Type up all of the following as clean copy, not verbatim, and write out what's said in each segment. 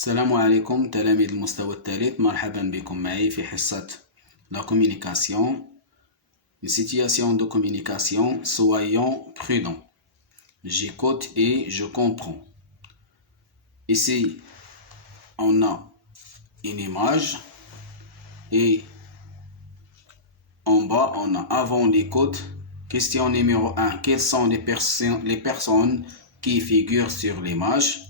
السلام عليكم تلاميذ المستوى الثالث، مرحبا بكم معي في حصة la communication. Une situation de communication, soyons prudents. J'écoute et je comprends. Ici, on a une image et en bas, on a avant l'écoute. Question numéro 1. Quelles sont les personnes qui figurent sur l'image?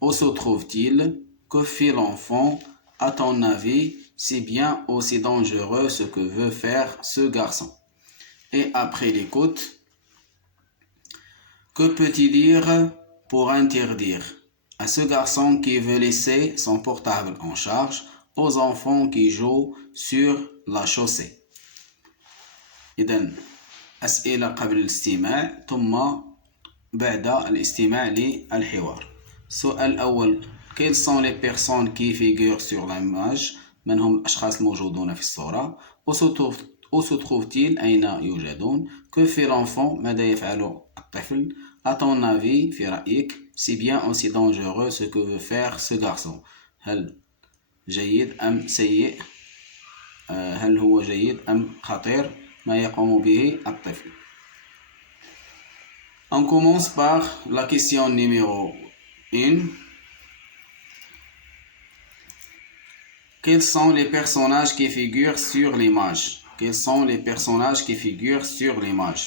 Où se trouve-t-il? Que fait l'enfant? À ton avis, c'est bien aussi dangereux ce que veut faire ce garçon? Et après l'écoute, que peut-il dire pour interdire à ce garçon qui veut laisser son portable en charge aux enfants qui jouent sur la chaussée? إذن أسئلة قبل الاستماع ثم بعد الاستماع للحوار. السؤال الأول: Quelles sont les personnes qui figurent sur l'image؟ من هم الأشخاص الموجودون في الصورة؟ Où se trouve-t-il؟ أين يوجدون؟ Que fait l'enfant؟ ماذا يفعل الطفل؟ À ton avis، في رأيك، c'est bien aussi dangereux ce que veut faire ce garçon. هل جيد أم سيء؟ هل هو جيد أم خطير ما يقوم به الطفل؟ On commence par la question numéro 1. Quels sont les personnages qui figurent sur l'image? Quels sont les personnages qui figurent sur l'image?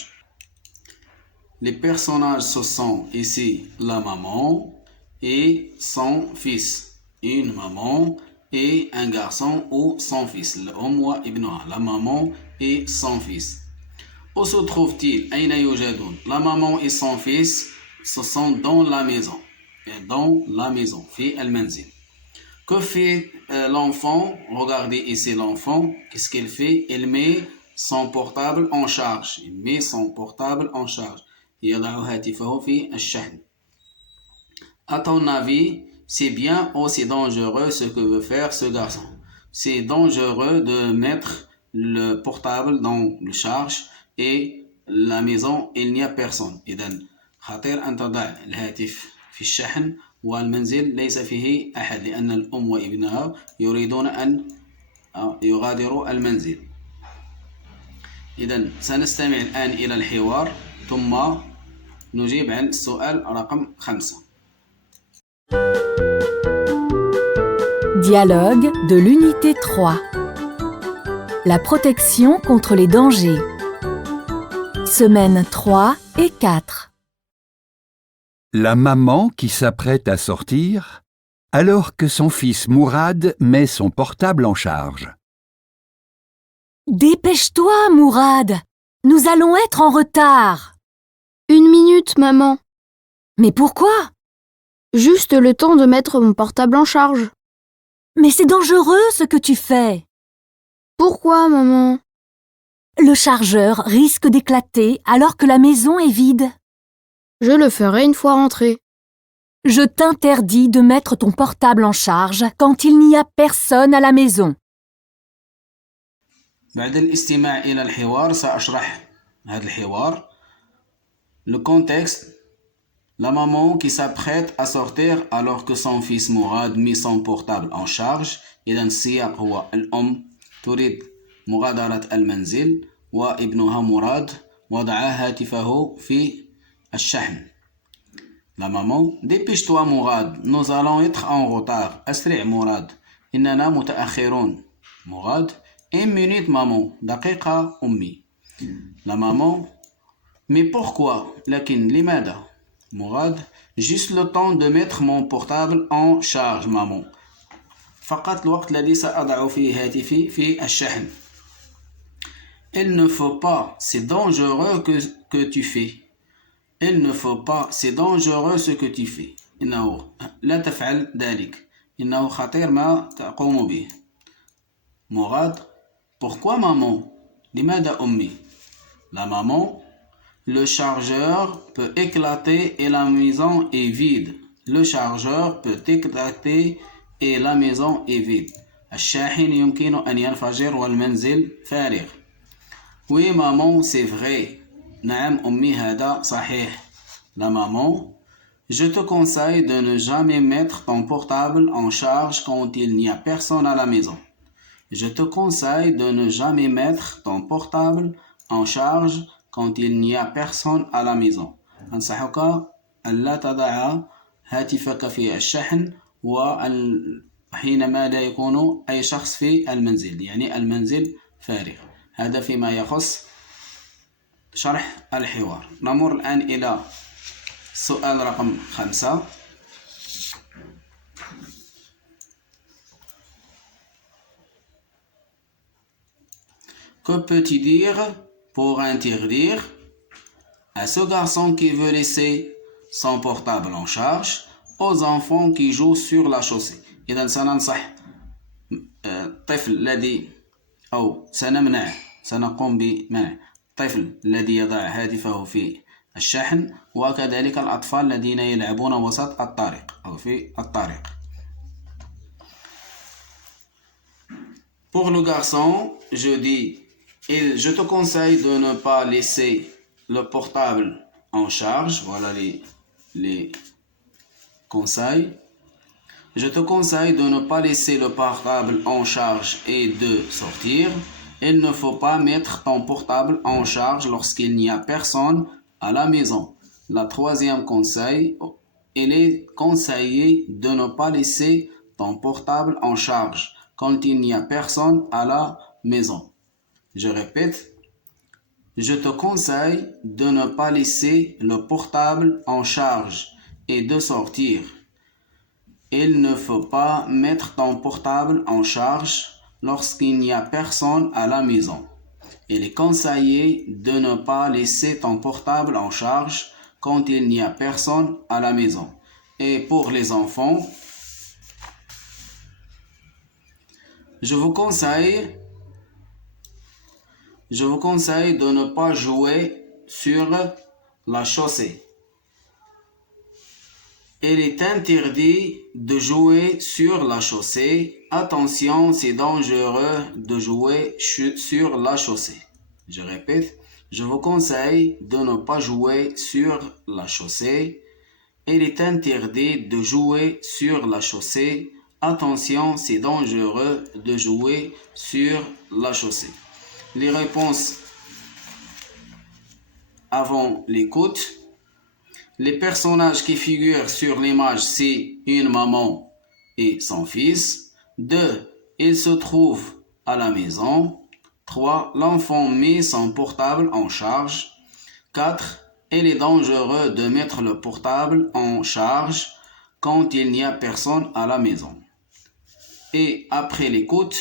Les personnages, ce sont ici la maman et son fils. Une maman et un garçon ou son fils. La maman et son fils. Où se trouve-t-il? La maman et son fils, ce sont dans la maison. Dans la maison. في المنزل. Que fait l'enfant? Regardez ici l'enfant. Qu'est-ce qu'il fait? Il met son portable en charge. Il met son portable en charge. يضع هاتفه في الشحن. À ton avis, c'est bien aussi dangereux ce que veut faire ce garçon. C'est dangereux de mettre le portable dans le charge et la maison il n'y a personne. إذن خطير أن تضع الهاتف في الشحن والمنزل ليس فيه أحد، لأن الأم وابنها يريدون أن يغادروا المنزل. إذن سنستمع الآن إلى الحوار ثم نجيب عن السؤال رقم 5. Dialogue de l'unité 3. La protection contre les dangers. Semaines 3 et 4. La maman qui s'apprête à sortir alors que son fils Mourad met son portable en charge. Dépêche-toi, Mourad! Nous allons être en retard! 1 minute, maman. Mais pourquoi? Juste le temps de mettre mon portable en charge. Mais c'est dangereux ce que tu fais! Pourquoi, maman? Le chargeur risque d'éclater alors que la maison est vide. Je le ferai une fois rentré. Je t'interdis de mettre ton portable en charge quand il n'y a personne à la maison. بعد الاستماع إلى الحوار سأشرح هذا الحوار. Le contexte: la maman qui s'apprête à sortir alors que son fils Mourad met son portable en charge. إذا السياق هو الأم تريد مغادرة المنزل وابنها مراد وضع هاتفه في الشحن. La maman: dépêche-toi Mourad, nous allons être en retard. أسرع مراد، إننا متأخرون. مراد: 1 minute maman، دقيقة أمي. La maman: mais pourquoi؟ لكن لماذا؟ مراد: juste le temps de mettre mon portable en charge maman. فقط الوقت الذي سأضع فيه هاتفي في الشحن. Il ne faut pas, c'est dangereux que tu fais. Il ne faut pas, c'est dangereux ce que tu fais. إنه لا تفعل ذلك. إنه خطير ما تقوم به. مراد: pourquoi maman؟ لماذا أمي؟ La maman: le chargeur peut éclater et la maison est vide. Le chargeur peut éclater et la maison est vide. الشاحن يمكن أن ينفجر والمنزل فارغ. Oui maman, c'est vrai. نعم أمي، هذا صحيح. La maman: Je te conseille de ne jamais mettre ton portable en charge quand il n'y a personne à la maison. Je te conseille de ne jamais mettre ton portable en charge quand il n'y a personne à la maison. أنصحك ألا تضع هاتفك في الشحن وحينما لا يكون أي شخص في المنزل، يعني المنزل فارغ. هذا فيما يخص شرح الحوار. نمر الآن إلى سؤال رقم 5. Que peux-tu dire pour interdire à ce garçon qui veut laisser son portable en charge aux enfants qui jouent sur la chaussée؟ إذا سننصح الطفل الذي أو سنقوم بمنع الطفل الذي يضع هاتفه في الشحن وكذلك الأطفال الذين يلعبون وسط الطريق أو في الطريق. Pour le garçon, je te conseille de ne pas laisser le portable en charge. Voilà les conseils. Je te conseille de ne pas laisser le portable en charge et de sortir. Il ne faut pas mettre ton portable en charge lorsqu'il n'y a personne à la maison. La troisième conseil, il est conseillé de ne pas laisser ton portable en charge quand il n'y a personne à la maison. Je répète, je te conseille de ne pas laisser le portable en charge et de sortir. Il ne faut pas mettre ton portable en charge lorsqu'il n'y a personne à la maison. Il est conseillé de ne pas laisser ton portable en charge quand il n'y a personne à la maison. Et pour les enfants, je vous conseille de ne pas jouer sur la chaussée. Il est interdit de jouer sur la chaussée. Attention, c'est dangereux de jouer sur la chaussée. Je répète, je vous conseille de ne pas jouer sur la chaussée. Il est interdit de jouer sur la chaussée. Attention, c'est dangereux de jouer sur la chaussée. Les réponses avant l'écoute. Les personnages qui figurent sur l'image, c'est une maman et son fils. 2. Il se trouve à la maison. 3. L'enfant met son portable en charge. 4. Il est dangereux de mettre le portable en charge quand il n'y a personne à la maison. Et après l'écoute,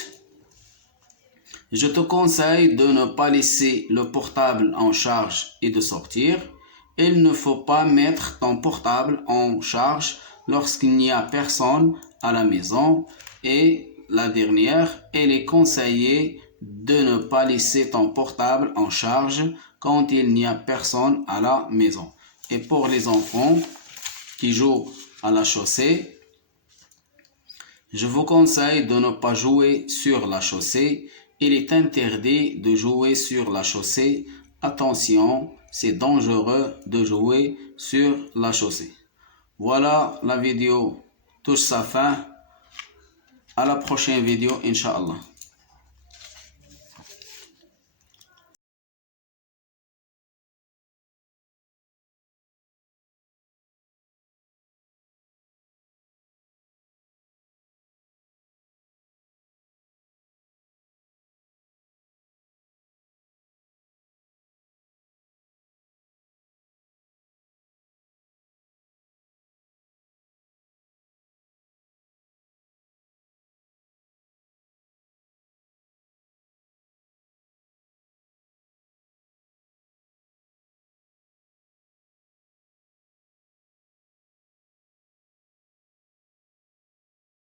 je te conseille de ne pas laisser le portable en charge et de sortir. Il ne faut pas mettre ton portable en charge lorsqu'il n'y a personne à la maison. Et la dernière, il est conseillé de ne pas laisser ton portable en charge quand il n'y a personne à la maison. Et pour les enfants qui jouent à la chaussée, je vous conseille de ne pas jouer sur la chaussée. Il est interdit de jouer sur la chaussée. Attention, c'est dangereux de jouer sur la chaussée. Voilà, la vidéo touche sa fin. À la prochaine vidéo, Inch'Allah.